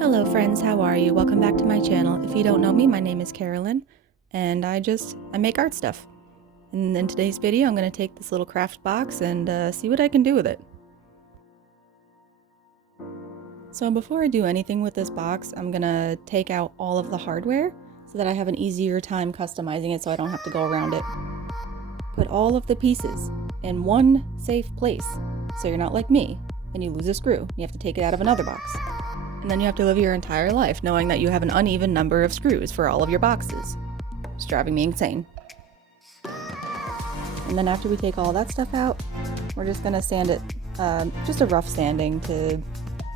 Hello friends, how are you? Welcome back to my channel. If you don't know me, my name is Carolyn, and I make art stuff. And in today's video, I'm going to take this little craft box and see what I can do with it. So before I do anything with this box, I'm going to take out all of the hardware so that I have an easier time customizing it so I don't have to go around it. Put all of the pieces in one safe place so you're not like me and you lose a screw. You have to take it out of another box. And then you have to live your entire life knowing that you have an uneven number of screws for all of your boxes. It's driving me insane. And then after we take all that stuff out, we're just going to sand it, just a rough sanding to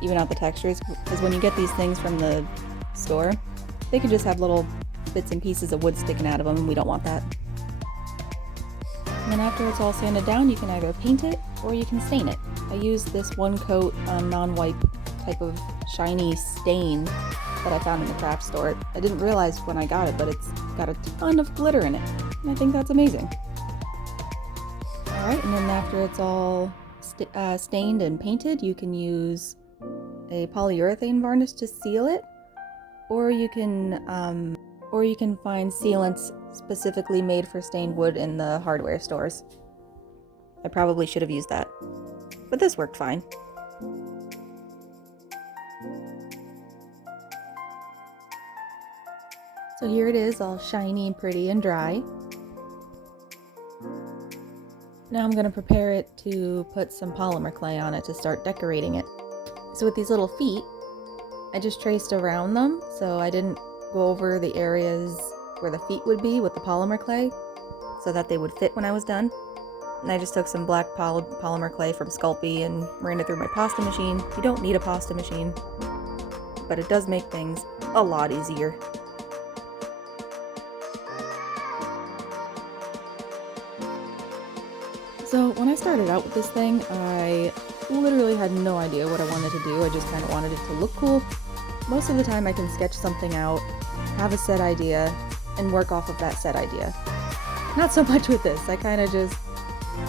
even out the textures, because when you get these things from the store, they could just have little bits and pieces of wood sticking out of them, and we don't want that. And then after it's all sanded down, you can either paint it or you can stain it. I used this one coat non-wipe type of shiny stain that I found in the craft store. I didn't realize when I got it, but it's got a ton of glitter in it, and I think that's amazing. Alright, and then after it's all stained and painted, you can use a polyurethane varnish to seal it, or you can find sealants specifically made for stained wood in the hardware stores. I probably should have used that, but this worked fine. So here it is, all shiny and pretty and dry. Now I'm going to prepare it to put some polymer clay on it to start decorating it. So with these little feet, I just traced around them, so I didn't go over the areas where the feet would be with the polymer clay, so that they would fit when I was done. And I just took some black polymer clay from Sculpey and ran it through my pasta machine. You don't need a pasta machine, but it does make things a lot easier. So when I started out with this thing, I literally had no idea what I wanted to do. I just kind of wanted it to look cool. Most of the time I can sketch something out, have a set idea, and work off of that set idea. Not so much with this. I kind of just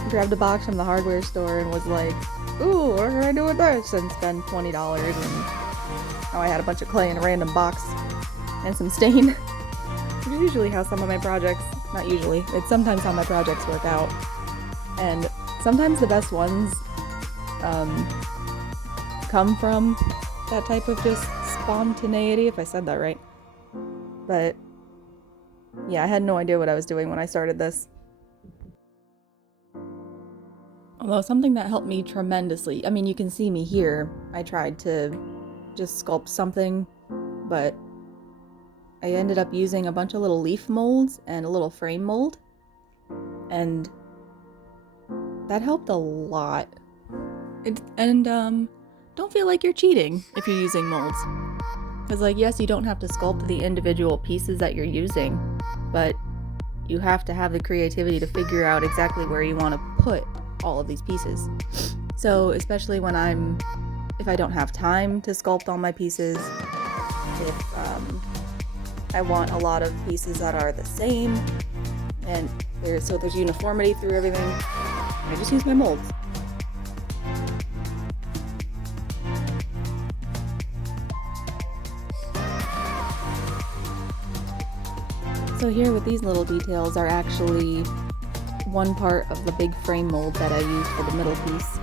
grabbed a box from the hardware store and was like, ooh, what can I do with this? And spend $20, and now I had a bunch of clay in a random box and some stain. Which is usually how some of my projects, not usually, it's sometimes how my projects work out. And sometimes the best ones come from that type of just spontaneity, if I said that right. But yeah, I had no idea what I was doing when I started this. Although something that helped me tremendously, I mean, you can see me here, I tried to just sculpt something, but I ended up using a bunch of little leaf molds and a little frame mold, and that helped a lot. Don't feel like you're cheating if you're using molds. Because, like, yes, you don't have to sculpt the individual pieces that you're using, but you have to have the creativity to figure out exactly where you want to put all of these pieces. So, especially when if I don't have time to sculpt all my pieces, if I want a lot of pieces that are the same, and there's uniformity through everything, I just use my molds. So here with these little details are actually one part of the big frame mold that I used for the middle piece.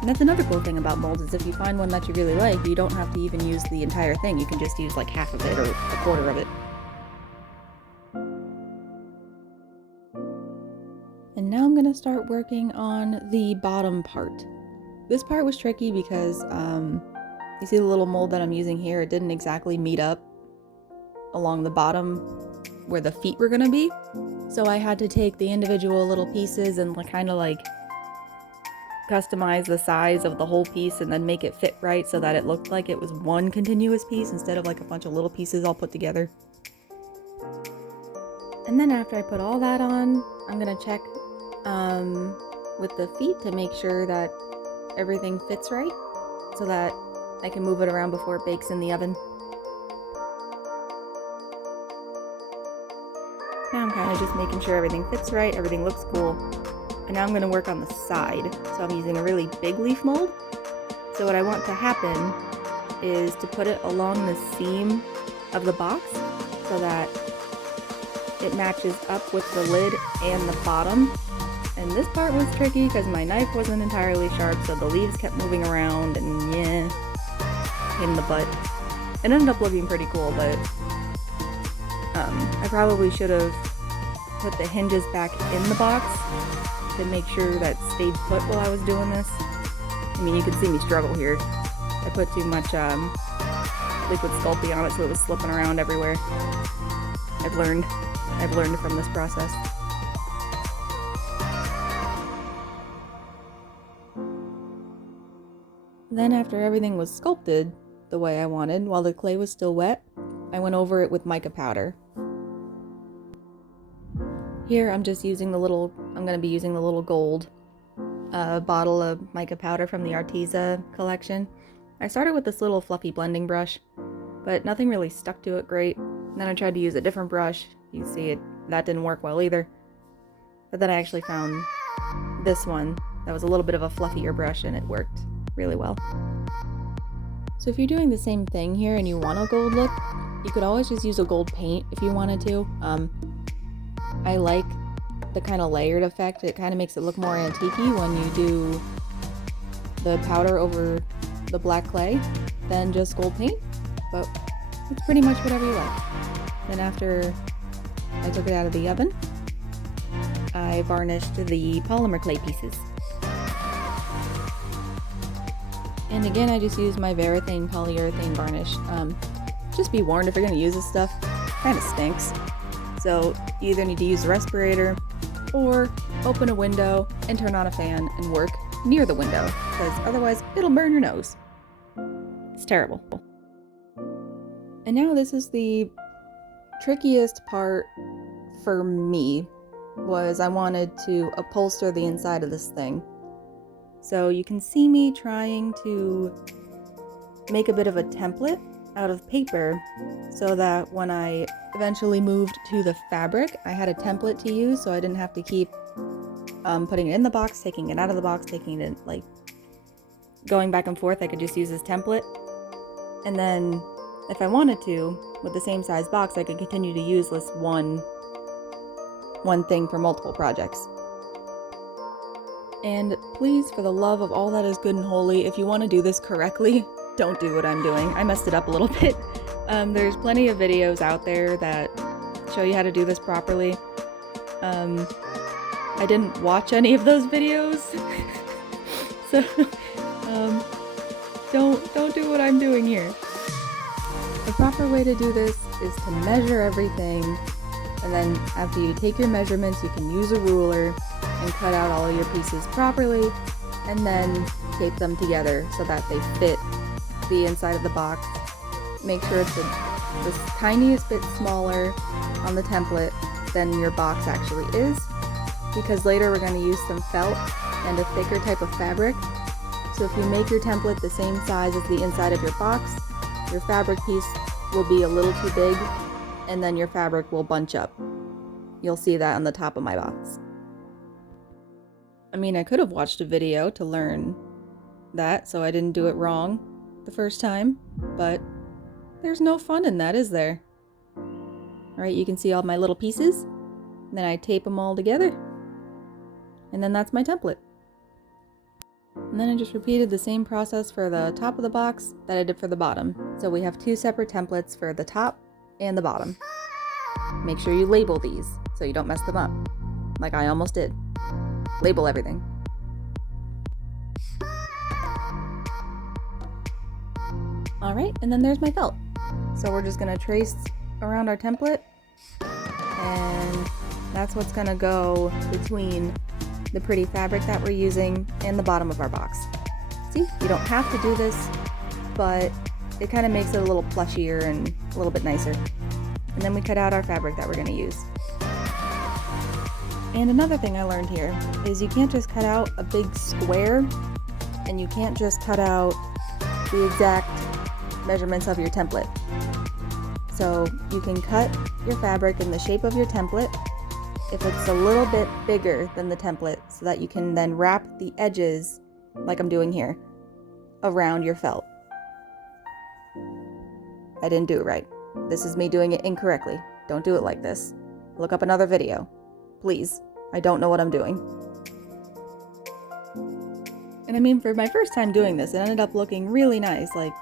And that's another cool thing about molds, is if you find one that you really like, you don't have to even use the entire thing. You can just use like half of it or a quarter of it. And now I'm going to start working on the bottom part. This part was tricky because you see the little mold that I'm using here, it didn't exactly meet up along the bottom where the feet were going to be. So I had to take the individual little pieces and kind of like customize the size of the whole piece and then make it fit right so that it looked like it was one continuous piece instead of like a bunch of little pieces all put together. And then after I put all that on, I'm going to check with the feet to make sure that everything fits right so that I can move it around before it bakes in the oven. Now I'm kind of just making sure everything fits right, everything looks cool. And now I'm going to work on the side. So I'm using a really big leaf mold. So what I want to happen is to put it along the seam of the box so that it matches up with the lid and the bottom. And this part was tricky because my knife wasn't entirely sharp, so the leaves kept moving around, and yeah, pain in the butt. It ended up looking pretty cool, but I probably should have put the hinges back in the box to make sure that stayed put while I was doing this. I mean, you can see me struggle here. I put too much liquid Sculpey on it, so it was slipping around everywhere. I've learned from this process. Then after everything was sculpted the way I wanted, while the clay was still wet, I went over it with mica powder. Here I'm just using I'm going to be using the little gold bottle of mica powder from the Arteza collection. I started with this little fluffy blending brush, but nothing really stuck to it great. And then I tried to use a different brush. You see that didn't work well either. But then I actually found this one that was a little bit of a fluffier brush, and it worked really well. So if you're doing the same thing here and you want a gold look, you could always just use a gold paint if you wanted to. I like the kind of layered effect. It kind of makes it look more antique-y when you do the powder over the black clay than just gold paint, but it's pretty much whatever you like. Then after I took it out of the oven, I varnished the polymer clay pieces. And again, I just used my Varathane polyurethane varnish. Just be warned, if you're going to use this stuff, it kind of stinks. So you either need to use a respirator or open a window and turn on a fan and work near the window, because otherwise it'll burn your nose. It's terrible. And now this is the trickiest part for me, was I wanted to upholster the inside of this thing. So you can see me trying to make a bit of a template out of paper so that when I eventually moved to the fabric, I had a template to use, so I didn't have to keep putting it in the box, taking it out of the box, taking it, like, going back and forth. I could just use this template. And then if I wanted to, with the same size box, I could continue to use this one thing for multiple projects. And please, for the love of all that is good and holy, if you want to do this correctly, don't do what I'm doing. I messed it up a little bit. There's plenty of videos out there that show you how to do this properly. I didn't watch any of those videos, so don't do what I'm doing here. The proper way to do this is to measure everything, and then after you take your measurements, you can use a ruler and cut out all of your pieces properly, and then tape them together so that they fit the inside of the box. Make sure it's the tiniest bit smaller on the template than your box actually is, because later we're going to use some felt and a thicker type of fabric. So if you make your template the same size as the inside of your box, your fabric piece will be a little too big, and then your fabric will bunch up. You'll see that on the top of my box. I mean, I could have watched a video to learn that, so I didn't do it wrong the first time, but there's no fun in that, is there? Alright, you can see all my little pieces, and then I tape them all together, and then that's my template. And then I just repeated the same process for the top of the box that I did for the bottom. So we have two separate templates for the top and the bottom. Make sure you label these so you don't mess them up, like I almost did. Label everything. Alright, and then there's my felt. So we're just going to trace around our template, and that's what's going to go between the pretty fabric that we're using and the bottom of our box. See, you don't have to do this, but it kind of makes it a little plushier and a little bit nicer. And then we cut out our fabric that we're going to use. And another thing I learned here is you can't just cut out a big square, and you can't just cut out the exact measurements of your template. So you can cut your fabric in the shape of your template if it's a little bit bigger than the template, so that you can then wrap the edges, like I'm doing here, around your felt. I didn't do it right. This is me doing it incorrectly. Don't do it like this. Look up another video. Please. I don't know what I'm doing. And I mean, for my first time doing this, it ended up looking really nice. Like,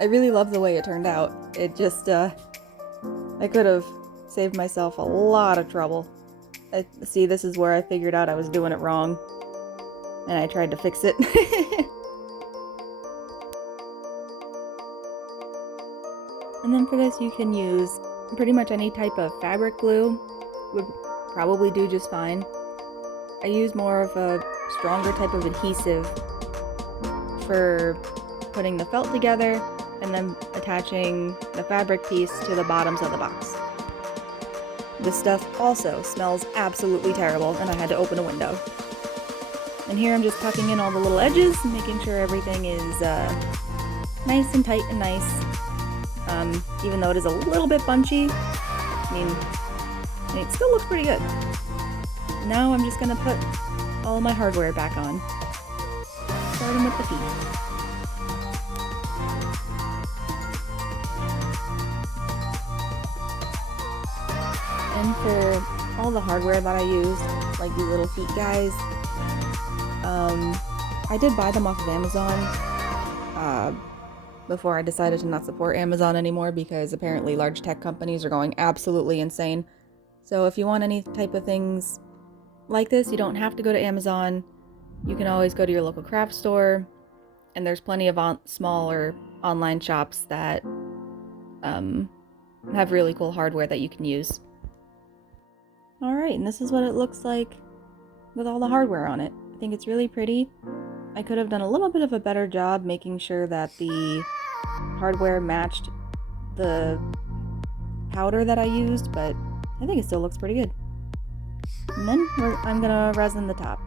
I really love the way it turned out. It just, I could have saved myself a lot of trouble. See, this is where I figured out I was doing it wrong. And I tried to fix it. And then for this, you can use pretty much any type of fabric glue. Would probably do just fine. I use more of a stronger type of adhesive for putting the felt together and then attaching the fabric piece to the bottoms of the box. This stuff also smells absolutely terrible, and I had to open a window. And here I'm just tucking in all the little edges, making sure everything is nice and tight and nice. Even though it is a little bit bunchy, I mean, it still looks pretty good. Now I'm just gonna put all my hardware back on, starting with the feet. And for all the hardware that I used, like these little feet guys, I did buy them off of Amazon before I decided to not support Amazon anymore, because apparently large tech companies are going absolutely insane. So if you want any type of things like this, you don't have to go to Amazon. You can always go to your local craft store, and there's plenty of smaller online shops that have really cool hardware that you can use. Alright, and this is what it looks like with all the hardware on it. I think it's really pretty. I could have done a little bit of a better job making sure that the hardware matched the powder that I used, but I think it still looks pretty good. And then I'm gonna resin the top.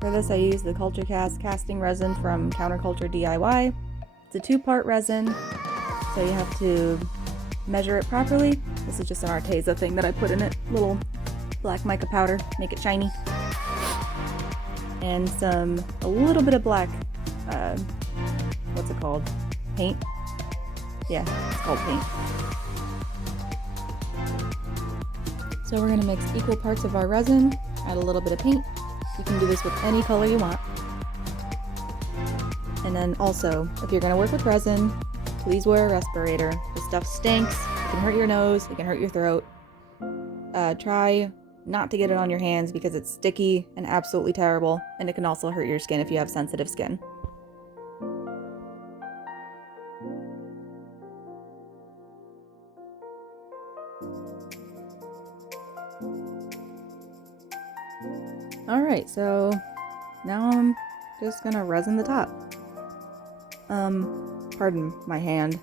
For this, I use the Culture Cast casting resin from Counterculture DIY. It's a 2-part resin, so you have to measure it properly. This is just an Arteza thing that I put in it. Little black mica powder, make it shiny. And a little bit of black, what's it called? Paint? Yeah, it's called paint. So we're gonna mix equal parts of our resin, add a little bit of paint. You can do this with any color you want. And then also, if you're gonna work with resin, please wear a respirator. This stuff stinks, it can hurt your nose, it can hurt your throat. Try not to get it on your hands because it's sticky and absolutely terrible, and it can also hurt your skin if you have sensitive skin. Alright, so now I'm just gonna resin the top. Pardon my hand.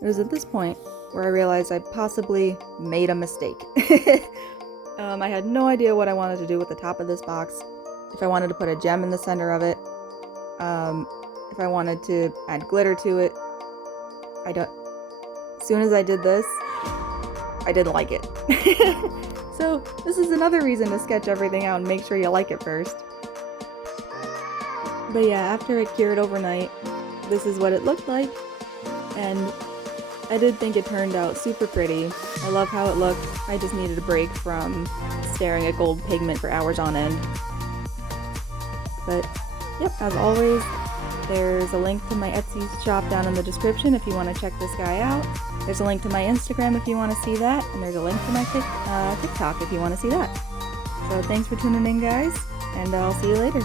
It was at this point where I realized I possibly made a mistake. I had no idea what I wanted to do with the top of this box. If I wanted to put a gem in the center of it. If I wanted to add glitter to it. As soon as I did this, I didn't like it. So this is another reason to sketch everything out and make sure you like it first. But yeah, after it cured overnight, this is what it looked like. And I did think it turned out super pretty. I love how it looked. I just needed a break from staring at gold pigment for hours on end. But yep, as always, there's a link to my Etsy shop down in the description if you want to check this guy out. There's a link to my Instagram if you want to see that, and there's a link to my TikTok if you want to see that. So thanks for tuning in, guys, and I'll see you later.